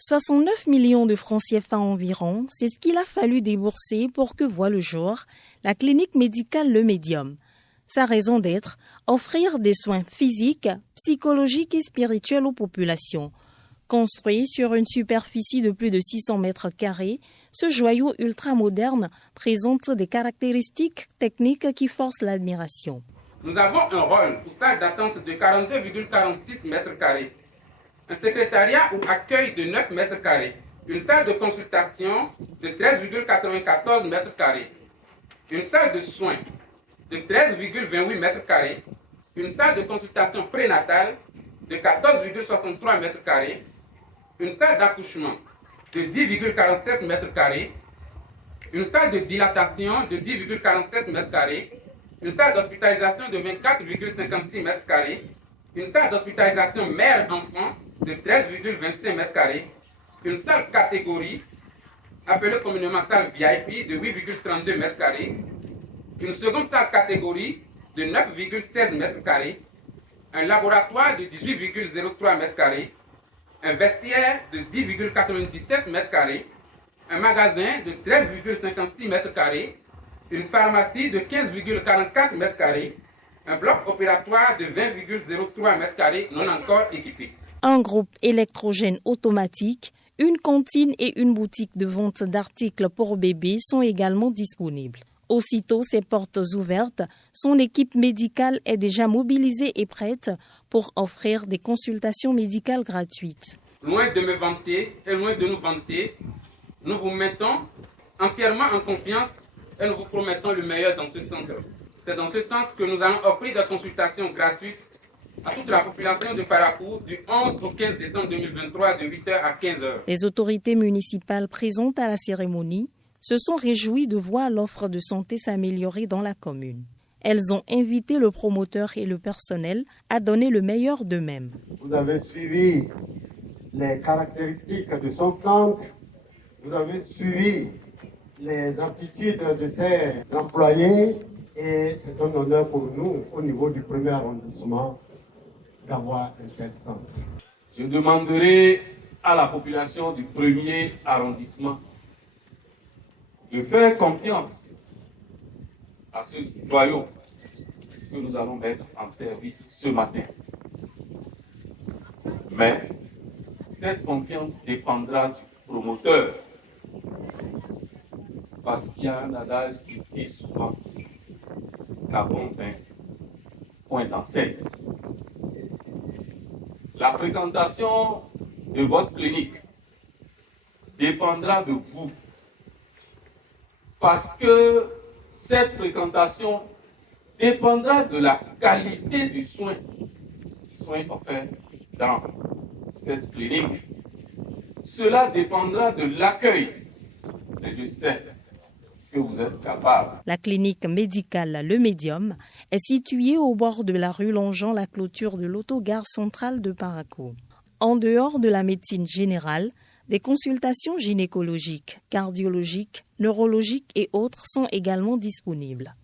69 millions de francs CFA environ, c'est ce qu'il a fallu débourser pour que voie le jour la clinique médicale Le Médium. Sa raison d'être, offrir des soins physiques, psychologiques et spirituels aux populations. Construit sur une superficie de plus de 600 mètres carrés, ce joyau ultramoderne présente des caractéristiques techniques qui forcent l'admiration. Nous avons un rôle pour salle d'attente de 42,46 mètres carrés, un secrétariat ou accueil de 9 mètres carrés, une salle de consultation de 13,94 mètres carrés, une salle de soins de 13,28 mètres carrés, une salle de consultation prénatale de 14,63 mètres carrés, une salle d'accouchement de 10,47 mètres carrés, une salle de dilatation de 10,47 mètres carrés, une salle d'hospitalisation de 24,56 mètres carrés, une salle d'hospitalisation mère-enfant de 13,25 mètres carrés, une salle catégorie, appelée communément salle VIP, de 8,32 mètres carrés, une seconde salle catégorie de 9,16 mètres carrés, un laboratoire de 18,03 mètres carrés, un vestiaire de 10,97 mètres carrés, un magasin de 13,56 mètres carrés, une pharmacie de 15,44 mètres carrés, un bloc opératoire de 20,03 mètres carrés non encore équipé. Un groupe électrogène automatique, une cantine et une boutique de vente d'articles pour bébés sont également disponibles. Aussitôt ces portes ouvertes, son équipe médicale est déjà mobilisée et prête pour offrir des consultations médicales gratuites. Loin de me vanter et loin de nous vanter, nous vous mettons entièrement en confiance et nous vous promettons le meilleur dans ce centre. C'est dans ce sens que nous allons offrir des consultations gratuites à toute la population de Parakou du 11 au 15 décembre 2023 de 8h à 15h. Les autorités municipales présentes à la cérémonie se sont réjouies de voir l'offre de santé s'améliorer dans la commune. Elles ont invité le promoteur et le personnel à donner le meilleur d'eux-mêmes. Vous avez suivi les caractéristiques de son centre, vous avez suivi les aptitudes de ses employés et c'est un honneur pour nous, au niveau du premier arrondissement, d'avoir un tel centre. Je demanderai à la population du premier arrondissement de faire confiance à ce joyau que nous allons mettre en service ce matin. Mais cette confiance dépendra du promoteur. Parce qu'il y a un adage qui dit souvent qu'à bon vin, point d'enseigne. La fréquentation de votre clinique dépendra de vous. Parce que cette fréquentation dépendra de la qualité du soin offert dans cette clinique. Cela dépendra de l'accueil. Et je sais que vous êtes capable. La clinique médicale Le Médium est située au bord de la rue longeant la clôture de l'autogare centrale de Parakou. En dehors de la médecine générale, des consultations gynécologiques, cardiologiques, neurologiques et autres sont également disponibles.